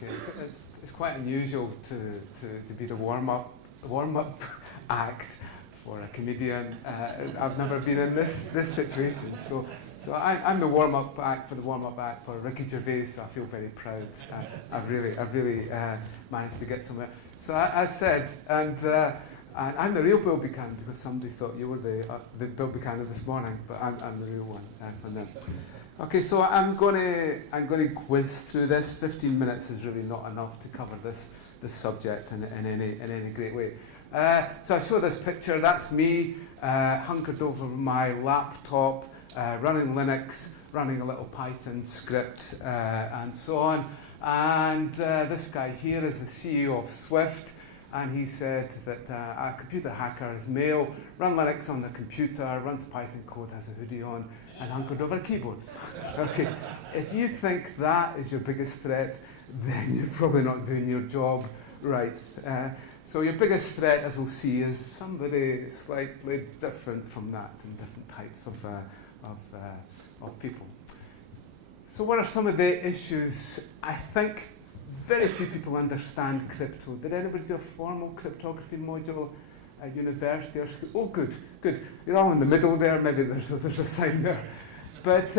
Okay, it's quite unusual to be the warm-up act for a comedian. I've never been in this situation, so I'm the warm-up act for Ricky Gervais. So I feel very proud. I've really managed to get somewhere. So I said, and I'm the real Bill Buchanan, because somebody thought you were the Bill Buchanan this morning, but I'm the real one for them. Okay, so I'm going to whiz through this. 15 minutes is really not enough to cover this subject in any great way. So I show this picture. That's me hunkered over my laptop, running Linux, running a little Python script, and so on. And this guy here is the CEO of Swift. And he said that a computer hacker is male, run Linux on the computer, runs Python code, has a hoodie on, and hunkered over a keyboard. Okay, if you think that is your biggest threat, then you're probably not doing your job right. So your biggest threat, as we'll see, is somebody slightly different from that, and different types of people. So what are some of the issues? I think very few people understand crypto. Did anybody do a formal cryptography module at university or school? Oh, good. You're all in the middle there. Maybe there's a sign there. But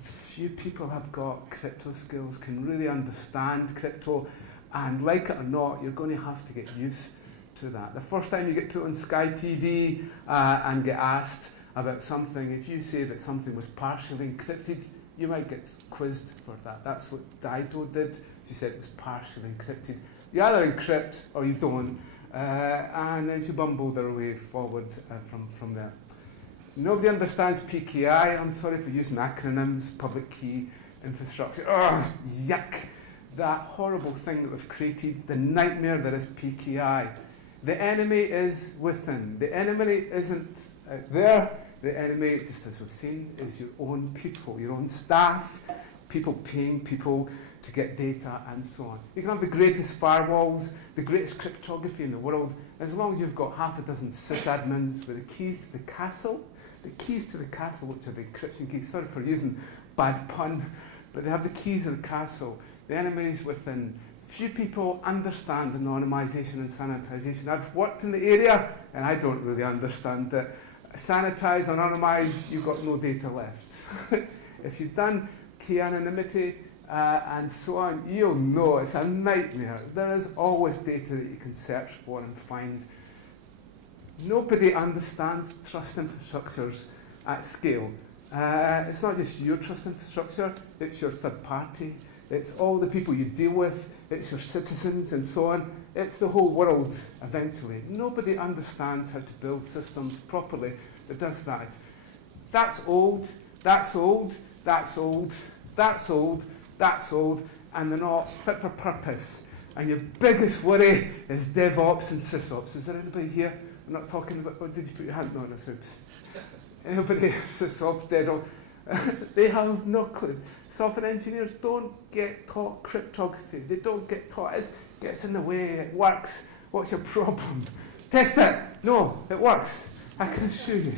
few people have got crypto skills, can really understand crypto, and like it or not, you're going to have to get used to that. The first time you get put on Sky TV and get asked about something, if you say that something was partially encrypted, you might get quizzed for that. That's what Dido did. She said it was partially encrypted. You either encrypt or you don't, and then she bumbled her way forward from there. Nobody understands PKI. I'm sorry for using acronyms, public key infrastructure. Oh, yuck. That horrible thing that we've created, the nightmare that is PKI. The enemy is within. The enemy isn't out there. The enemy, just as we've seen, is your own people, your own staff, people paying people to get data, and so on. You can have the greatest firewalls, the greatest cryptography in the world, as long as you've got half a dozen sysadmins with the keys to the castle, which are the encryption keys. Sorry for using bad pun, but they have the keys of the castle. The enemy is within. Few people understand anonymization and sanitization. I've worked in the area, and I don't really understand it. Sanitize, anonymize, you've got no data left. If you've done key anonymity and so on, you'll know it's a nightmare. There is always data that you can search for and find. Nobody understands trust infrastructures at scale. It's not just your trust infrastructure, it's your third party, it's all the people you deal with, it's your citizens and so on. It's the whole world eventually. Nobody understands how to build systems properly that does that. That's old, that's old, that's old, that's old, that's old, and they're not fit for purpose. And your biggest worry is DevOps and SysOps. Is there anybody here? I'm not talking about, oh, did you put your hand on this? Anybody SysOps, DevOps? They have no clue. Software engineers don't get taught cryptography. They don't get taught. It gets in the way. It works. What's your problem? Test it. No, it works. I can assure you.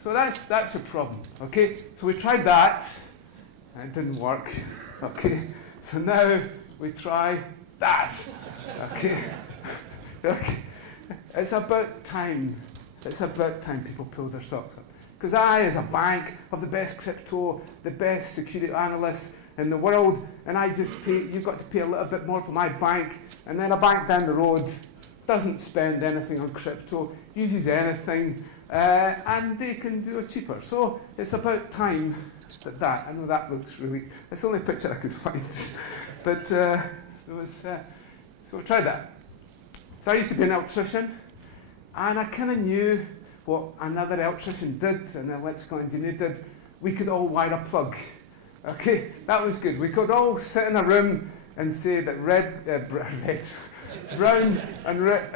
So that's your problem. Okay. So we tried that, and it didn't work. Okay. So now we try that. Okay. Okay. It's about time. It's about time people pull their socks up. Because I, as a bank, have the best crypto, the best security analysts in the world, and I just pay, you've got to pay a little bit more for my bank, and then a bank down the road doesn't spend anything on crypto, uses anything, and they can do it cheaper. So it's about time that I know that looks really, it's the only picture I could find, but so we tried that. So I used to be an electrician, and I kind of knew what another electrician did and an electrical engineer did. We could all wire a plug. Okay, that was good. We could all sit in a room and say that brown and red,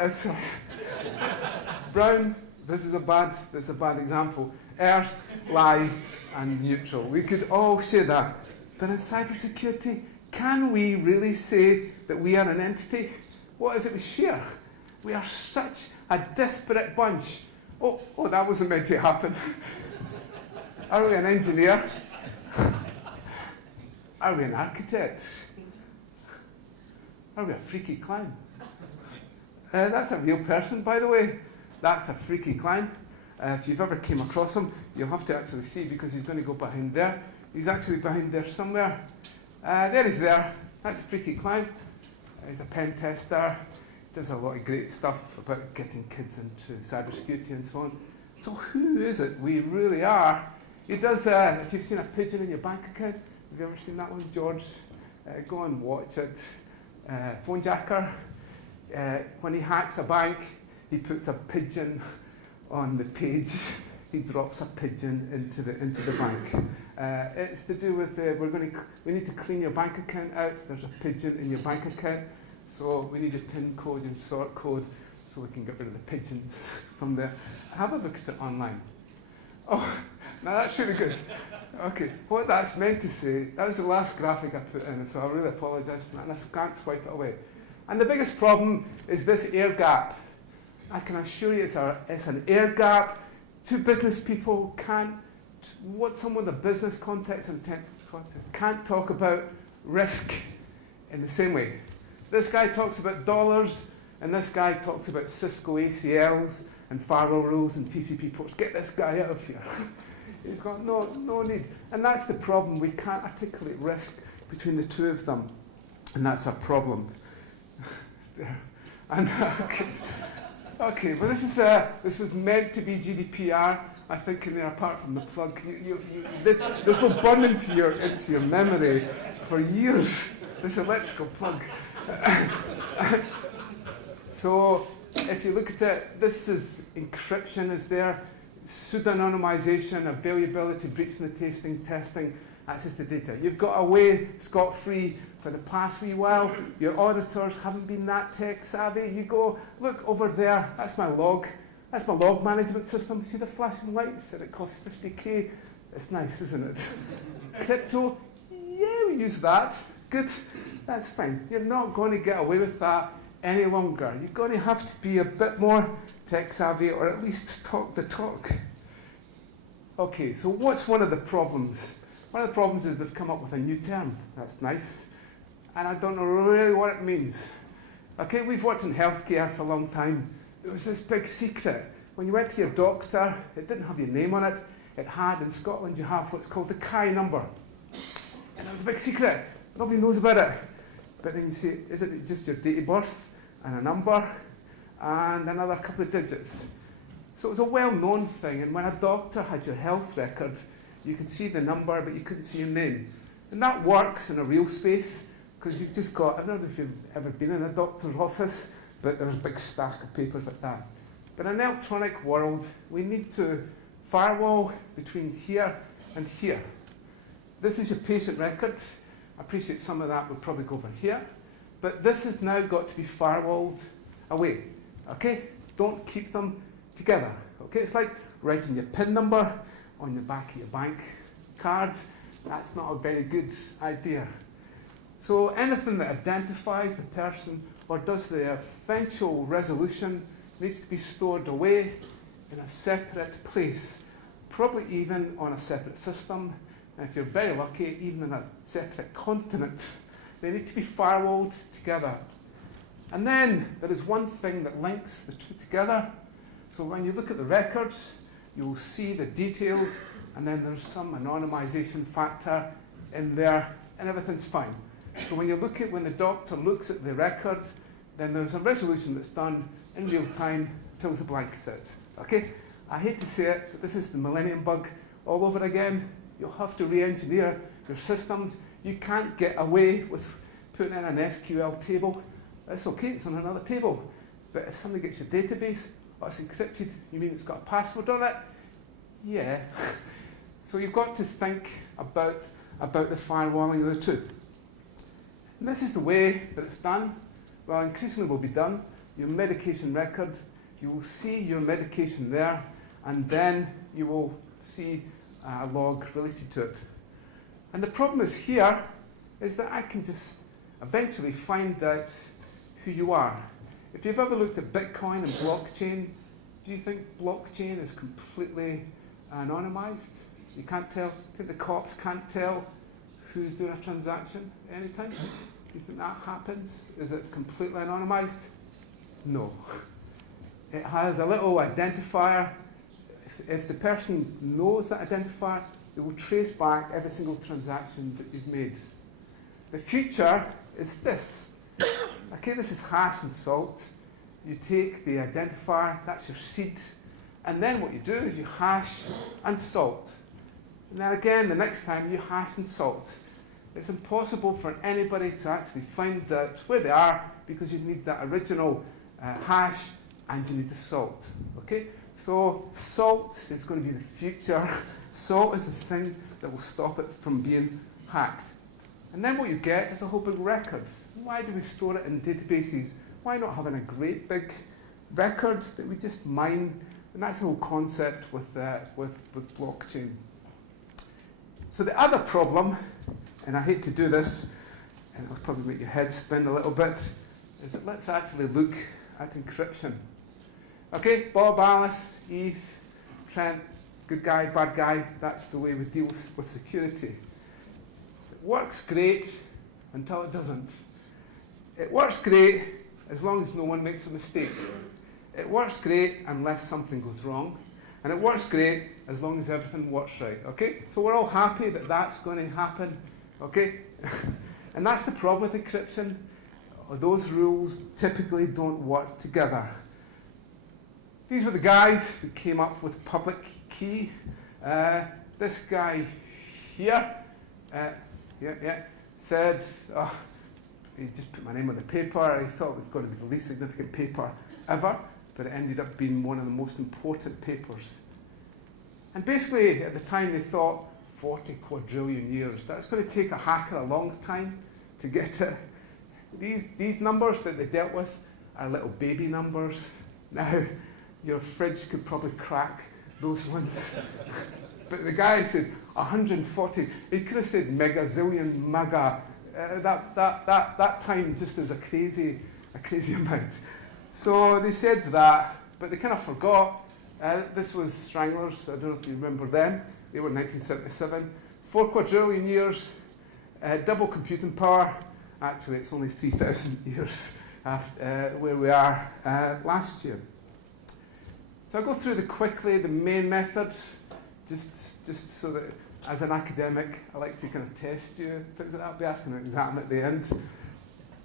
brown, this is a bad example, earth, live, and neutral. We could all say that. But in cybersecurity, can we really say that we are an entity? What is it we share? We are such a disparate bunch. Oh, that wasn't meant to happen. Are we an engineer? Are we an architect? Are we a freaky clown? That's a real person, by the way. That's a freaky clown. If you've ever came across him, you'll have to actually see because he's going to go behind there. He's actually behind there somewhere. There he's there. That's a freaky clown. He's a pen tester. He does a lot of great stuff about getting kids into cybersecurity and so on. So who is it we really are? He does, if you've seen a pigeon in your bank account, have you ever seen that one, George? Go and watch it. Phone jacker. When he hacks a bank, he puts a pigeon on the page. He drops a pigeon into the bank. It's to do with we need to clean your bank account out. There's a pigeon in your bank account, so we need your PIN code and sort code so we can get rid of the pigeons from there. Have a look at it online. Oh, now that's really good. Okay, what that's meant to say, that was the last graphic I put in, so I really apologise for that, and I can't swipe it away. And the biggest problem is this air gap. I can assure you it's an air gap. Two business people can't, someone with a business context and can't talk about risk in the same way. This guy talks about dollars, and this guy talks about Cisco ACLs and firewall rules and TCP ports. Get this guy out of here. He's got no need. And that's the problem. We can't articulate risk between the two of them. And that's a problem. There. And okay, but this was meant to be GDPR. I think in there, apart from the plug, this will burn into your memory for years. This electrical plug. So if you look at it, this is encryption is there, pseudonymization, availability, breach in the testing, access to data. You've got away scot-free for the past wee while. Your auditors haven't been that tech savvy. You go, look over there, that's my log. That's my log management system. See the flashing lights that it costs 50k? It's nice, isn't it? Crypto, yeah, we use that. Good, that's fine. You're not going to get away with that any longer. You're going to have to be a bit more tech savvy, or at least talk the talk. Okay, so what's one of the problems? One of the problems is they've come up with a new term. That's nice. And I don't know really what it means. Okay, we've worked in healthcare for a long time. It was this big secret. When you went to your doctor, it didn't have your name on it. It had, in Scotland, you have what's called the Kaia number. And it was a big secret. Nobody knows about it. But then you say, is it just your date of birth and a number and another couple of digits? So it was a well-known thing. And when a doctor had your health record, you could see the number, but you couldn't see your name. And that works in a real space, because you've just got, I don't know if you've ever been in a doctor's office, but there's a big stack of papers like that. But in an electronic world, we need to firewall between here and here. This is your patient record. I appreciate some of that would probably go over here. But this has now got to be firewalled away. Okay? Don't keep them together. Okay? It's like writing your PIN number on the back of your bank card. That's not a very good idea. So anything that identifies the person or does the eventual resolution needs to be stored away in a separate place, probably even on a separate system, and if you're very lucky, even in a separate continent. They need to be firewalled together. And then there is one thing that links the two together. So when you look at the records, you'll see the details, and then there's some anonymization factor in there, and everything's fine. So when the doctor looks at the record, then there's a resolution that's done in real time, fills the blanks out. Okay? I hate to say it, but this is the millennium bug all over again. You'll have to re-engineer your systems. You can't get away with putting in an SQL table. That's okay, it's on another table. But if somebody gets your database, oh, it's encrypted, you mean it's got a password on it? Yeah. So you've got to think about the firewalling of the two. And this is the way that it's done. Well, increasingly will be done. Your medication record, you will see your medication there, and then you will see a log related to it. And the problem is here is that I can just eventually find out who you are. If you've ever looked at Bitcoin and blockchain, do you think blockchain is completely anonymized? You can't tell? I think the cops can't tell who's doing a transaction anytime? Do you think that happens? Is it completely anonymized? No. It has a little identifier. If the person knows that identifier, it will trace back every single transaction that you've made. The future is this. Okay, this is hash and salt. You take the identifier, that's your seed, and then what you do is you hash and salt. And then again, the next time you hash and salt. It's impossible for anybody to actually find out where they are because you need that original hash and you need the salt. Okay? So salt is going to be the future. Salt is the thing that will stop it from being hacked. And then what you get is a whole big record. Why do we store it in databases? Why not having a great big record that we just mine? And that's the whole concept with blockchain. So the other problem, and I hate to do this, and it'll probably make your head spin a little bit, is that let's actually look at encryption. Okay, Bob, Alice, Eve, Trent, good guy, bad guy, that's the way we deal with security. It works great until it doesn't. It works great as long as no one makes a mistake. It works great unless something goes wrong. And it works great as long as everything works right, okay? So we're all happy that that's going to happen, okay? And that's the problem with encryption. Those rules typically don't work together. These were the guys who came up with public key. This guy here, said, oh, he just put my name on the paper. He thought it was going to be the least significant paper ever, but it ended up being one of the most important papers. And basically, at the time, they thought 40 quadrillion years. That's going to take a hacker a long time to get it. These numbers that they dealt with are little baby numbers. Now, your fridge could probably crack those ones. But the guy said 140. He could have said megazillion, mega. That time just is a crazy amount. So they said that, but they kind of forgot. This was Stranglers. I don't know if you remember them. They were 1977. 4 quadrillion years, double computing power. Actually, it's only 3,000 years after where we are last year. So I'll go through quickly the main methods, just so that as an academic, I like to kind of test you. I'll be asking an exam at the end.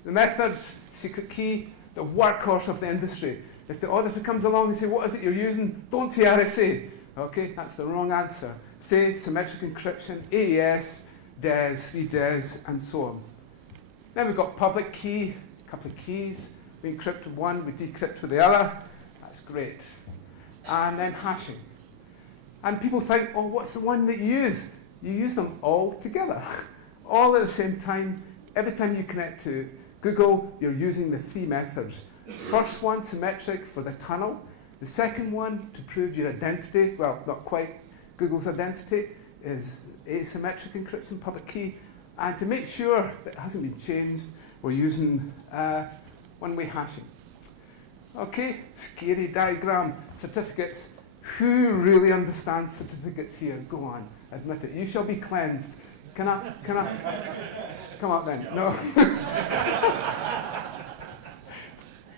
The methods, secret key, the workhorse of the industry. If the auditor comes along and says, what is it you're using? Don't say RSA. Okay, that's the wrong answer. Say symmetric encryption, AES, DES, 3DES, and so on. Then we've got public key, a couple of keys. We encrypt with one, we decrypt with the other. That's great. And then hashing. And people think, oh, what's the one that you use? You use them all together, all at the same time. Every time you connect to Google, you're using the 3 methods. First one, symmetric for the tunnel. The second one, to prove your identity, well, not quite Google's identity, is asymmetric encryption, public key. And to make sure that it hasn't been changed, we're using one-way hashing. Okay, scary diagram, certificates. Who really understands certificates here? Go on, admit it. You shall be cleansed. Can I? Come up then. No.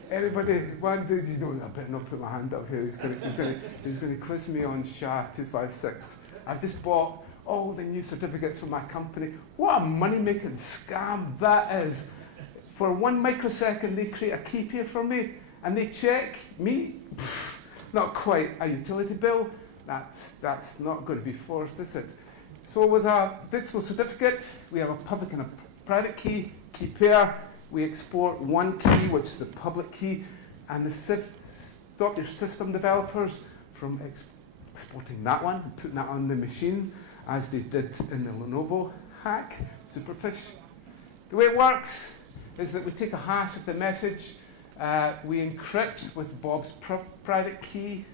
Anybody? One dude, you don't. I better not put my hand up here. He's going to quiz me on SHA-256. I've just bought all the new certificates for my company. What a money-making scam that is! For 1 microsecond, they create a key pair for me, and they check me. Pfft, not quite a utility bill. That's not going to be forced, is it? So with a digital certificate, we have a public and a private key pair. We export one key, which is the public key, and stop your system developers from exporting that one and putting that on the machine, as they did in the Lenovo hack, Superfish. The way it works is that we take a hash of the message, we encrypt with Bob's private key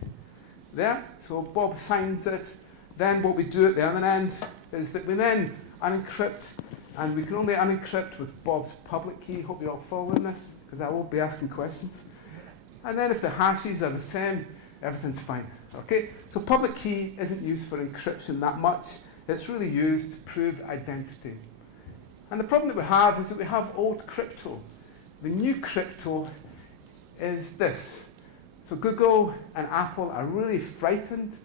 there. So Bob signs it. Then what we do at the other end is that we then unencrypt, and we can only unencrypt with Bob's public key. Hope you're all following this, because I won't be asking questions. And then if the hashes are the same, everything's fine. Okay? So public key isn't used for encryption that much. It's really used to prove identity. And the problem that we have is that we have old crypto. The new crypto is this. So Google and Apple are really frightened.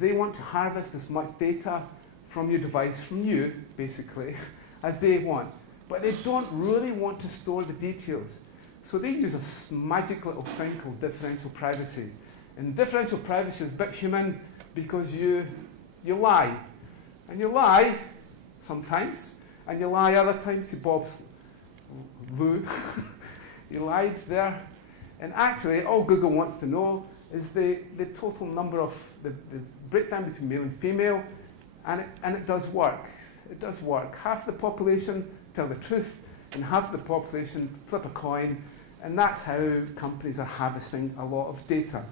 They want to harvest as much data from your device, from you, basically, as they want. But they don't really want to store the details. So they use a magic little thing called differential privacy. And differential privacy is a bit human because you lie. And you lie sometimes, and you lie other times. See Bob's Lou. You lied there. And actually, all Google wants to know is the total number of the breakdown between male and female, and it does work. It does work. Half the population tell the truth, and half the population flip a coin, and that's how companies are harvesting a lot of data.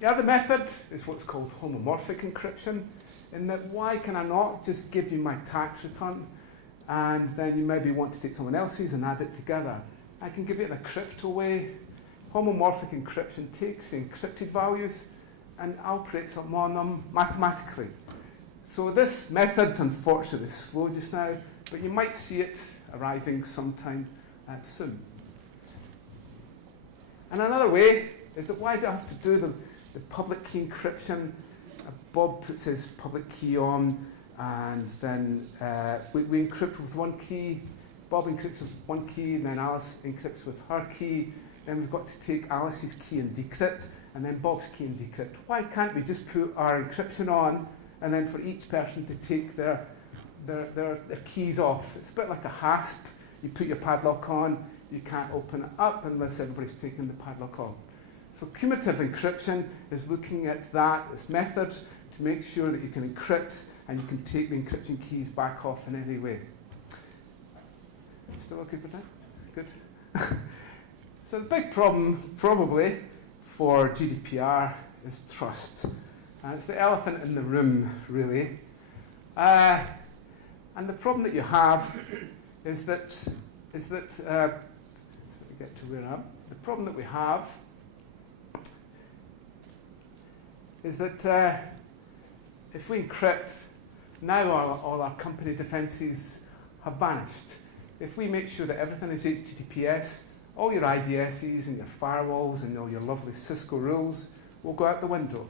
The other method is what's called homomorphic encryption, in that why can I not just give you my tax return, and then you maybe want to take someone else's and add it together. I can give it in a crypto way. Homomorphic encryption takes the encrypted values and operates on them mathematically. So this method, unfortunately, is slow just now, but you might see it arriving sometime soon. And another way is that why do I have to do the public key encryption? Bob puts his public key on, and then we encrypt with one key. Bob encrypts with one key, and then Alice encrypts with her key. Then we've got to take Alice's key and decrypt, and then Bob's key and decrypt. Why can't we just put our encryption on, and then for each person to take their keys off? It's a bit like a hasp. You put your padlock on, you can't open it up unless everybody's taken the padlock off. So cumulative encryption is looking at that as methods to make sure that you can encrypt and you can take the encryption keys back off in any way. Still okay for time? Good. So the big problem, probably, for GDPR is trust. And it's the elephant in the room, really. And the problem that you have is that so let me get to where I'm. The problem that we have is that if we encrypt, now all our company defenses have vanished. If we make sure that everything is HTTPS, all your IDSs and your firewalls and all your lovely Cisco rules will go out the window.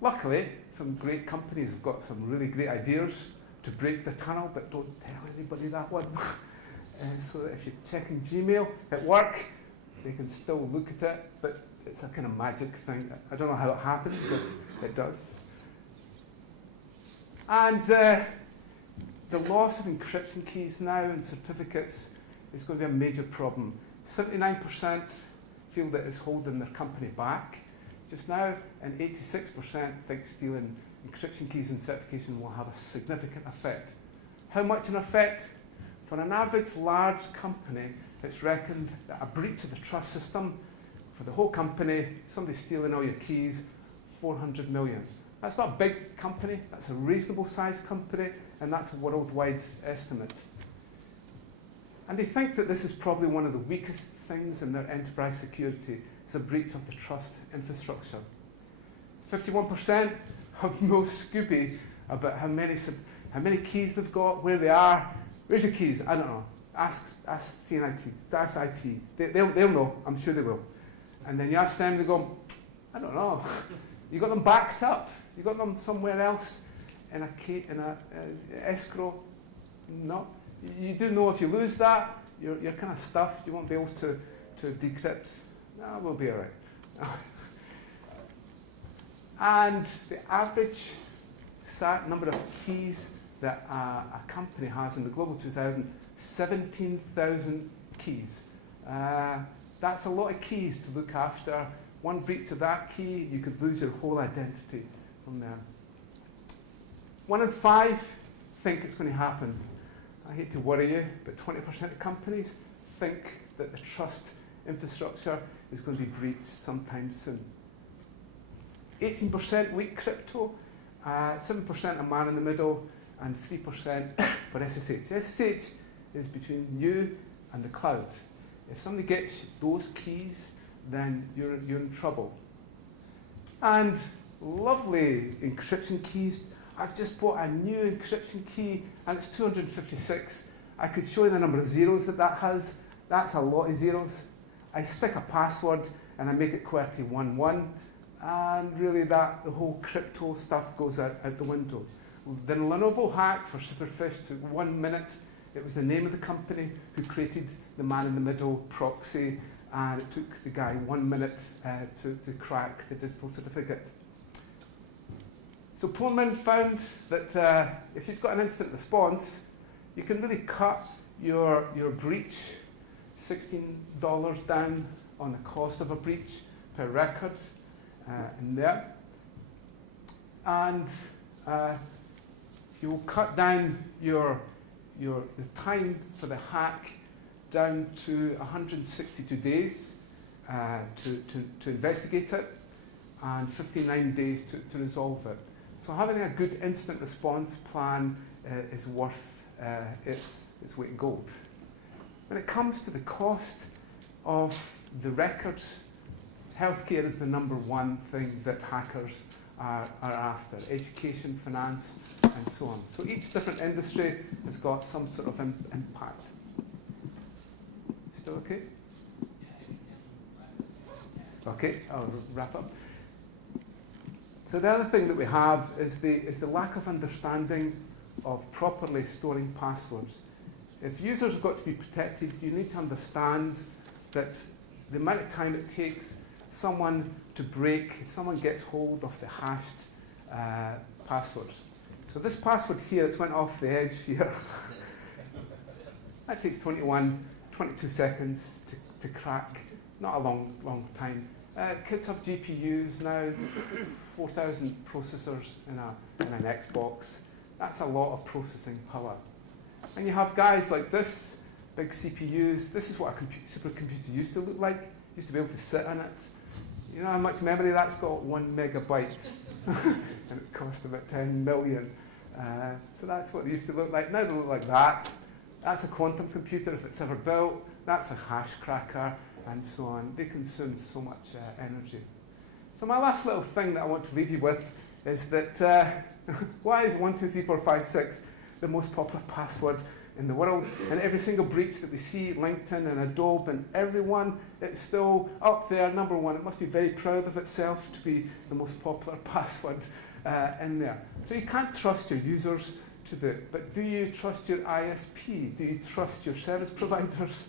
Luckily, some great companies have got some really great ideas to break the tunnel, but don't tell anybody that one. So that if you're checking Gmail at work, they can still look at it, but it's a kind of magic thing. I don't know how it happens, but it does. And the loss of encryption keys now and certificates is going to be a major problem. 79% feel that it's holding their company back just now, and 86% think stealing encryption keys and certification will have a significant effect. How much an effect? For an average large company, it's reckoned that a breach of the trust system for the whole company, somebody stealing all your keys, 400 million. That's not a big company, that's a reasonable sized company, and that's a worldwide estimate. And they think that this is probably one of the weakest things in their enterprise security, is a breach of the trust infrastructure. 51% have no Scooby about how many keys they've got, where they are. Where's your keys? I don't know. Ask CNIT, ask IT. They'll know, I'm sure they will. And then you ask them, they go, I don't know. You got them backed up. You got them somewhere else in a escrow. No. You do know if you lose that, you're kind of stuffed. You won't be able to decrypt. No, we'll be all right. And the average number of keys that a company has in the Global 2000, 17,000 keys. That's a lot of keys to look after. One breach of that key, you could lose your whole identity from there. 1 in 5 think it's going to happen. I hate to worry you, but 20% of companies think that the trust infrastructure is going to be breached sometime soon. 18% weak crypto, 7% a man in the middle, and 3% for SSH. SSH is between you and the cloud. If somebody gets those keys, then you're in trouble. And lovely encryption keys. I've just bought a new encryption key, and it's 256. I could show you the number of zeros that has. That's a lot of zeros. I stick a password and I make it QWERTY11, and really the whole crypto stuff goes out the window. The Lenovo hack for Superfish took 1 minute. It was the name of the company who created the man-in-the-middle proxy, and it took the guy 1 minute to crack the digital certificate. So Pullman found that if you've got an instant response, you can really cut your breach $16 down on the cost of a breach per record in there. And you will cut down the time for the hack down to 162 days to investigate it, and 59 days to resolve it. So having a good instant response plan is worth its weight in gold. When it comes to the cost of the records, healthcare is the #1 thing that hackers are after. Education, finance, and so on. So each different industry has got some sort of impact. Still okay? Okay, I'll wrap up. So the other thing that we have is the lack of understanding of properly storing passwords. If users have got to be protected, you need to understand that the amount of time it takes someone to break, if someone gets hold of the hashed passwords. So this password here, it's went off the edge here. That takes 22 seconds to crack. Not a long time. Kids have GPUs now, 4,000 processors in an Xbox. That's a lot of processing power. And you have guys like this, big CPUs. This is what a supercomputer used to look like. Used to be able to sit in it. You know how much memory that's got? 1 megabyte. And it cost about 10 million. So that's what they used to look like. Now they look like that. That's a quantum computer if it's ever built. That's a hash cracker, and so on. They consume so much energy. So my last little thing that I want to leave you with is that why is 1, 2, 3, 4, 5, 6 the most popular password in the world? And every single breach that we see, LinkedIn and Adobe and everyone, it's still up there, #1. It must be very proud of itself to be the most popular password in there. So you can't trust your users to do it, but do you trust your ISP? Do you trust your service providers?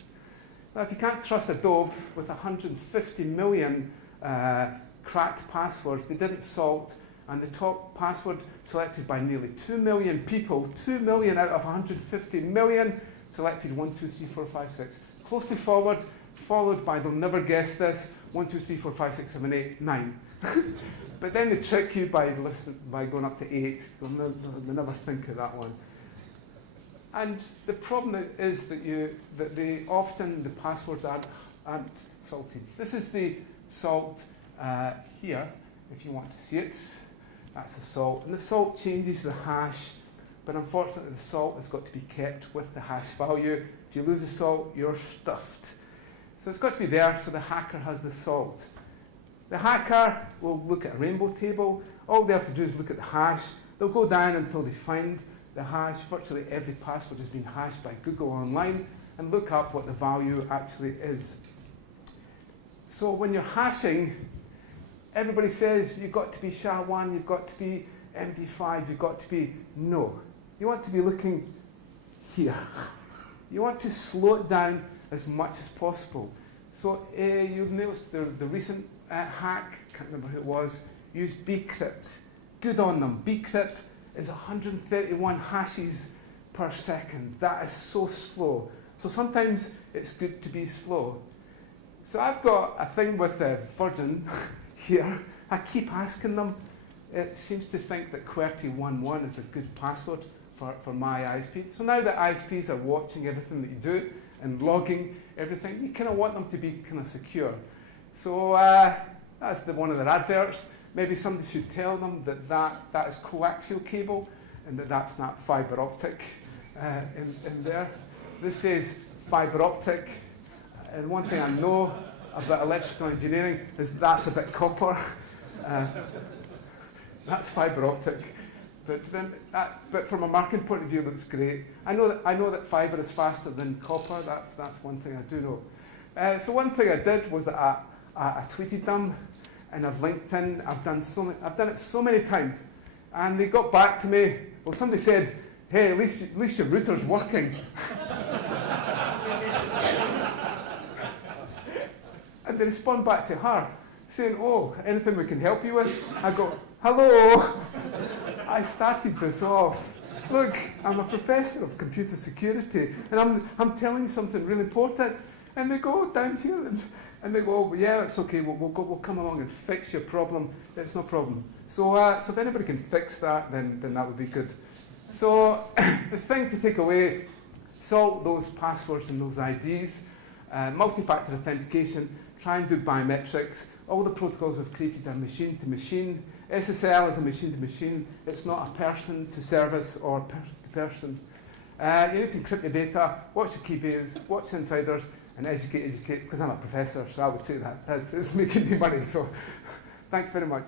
Now, if you can't trust Adobe with 150 million cracked passwords, they didn't salt, and the top password selected by nearly 2 million people, 2 million out of 150 million, selected 1, 2, 3, 4, 5, 6. Closely followed by, they'll never guess this, 1, 2, 3, 4, 5, 6, 7, 8, 9. But then they trick you by going up to 8. They'll never think of that one. And the problem is that often the passwords aren't salted. This is the salt here, if you want to see it. That's the salt. And the salt changes the hash, but unfortunately the salt has got to be kept with the hash value. If you lose the salt, you're stuffed. So it's got to be there, so the hacker has the salt. The hacker will look at a rainbow table. All they have to do is look at the hash. They'll go down until they find the hash. Virtually every password has been hashed by Google online, and look up what the value actually is. So when you're hashing, everybody says you've got to be SHA-1, you've got to be MD5, you've got to be, no. You want to be looking here. You want to slow it down as much as possible. So you've noticed the recent hack, can't remember who it was, used bcrypt. Good on them. Bcrypt is 131 hashes per second. That is so slow. So sometimes it's good to be slow. So I've got a thing with Virgin here. I keep asking them. It seems to think that QWERTY11 is a good password for my ISP. So now that ISPs are watching everything that you do and logging everything, you kind of want them to be kind of secure. So that's one of their adverts. Maybe somebody should tell them that is coaxial cable and that's not fiber optic in there. This says fiber optic. And one thing I know about electrical engineering is that's a bit copper. That's fiber optic. But from a marketing point of view, it looks great. I know that fibre is faster than copper. That's one thing I do know. So one thing I did was that I tweeted them, and I've LinkedIn. I've done it so many times, and they got back to me. Well, somebody said, "Hey, at least your router's working." And they respond back to her, saying, "Oh, anything we can help you with?" I go, "Hello, I started this off. Look, I'm a professor of computer security, and I'm telling you something really important." And they go down here, and they go, "Well, yeah, it's okay. We'll come along and fix your problem. It's no problem." So if anybody can fix that, then that would be good. So the thing to take away: solve those passwords and those IDs, multi-factor authentication. Try and do biometrics. All the protocols we've created are machine to machine. SSL is a machine to machine. It's not a person to service or person to person. You need to encrypt your data, watch your key bears, watch insiders, and educate, because I'm a professor, so I would say that. It's making me money. So thanks very much.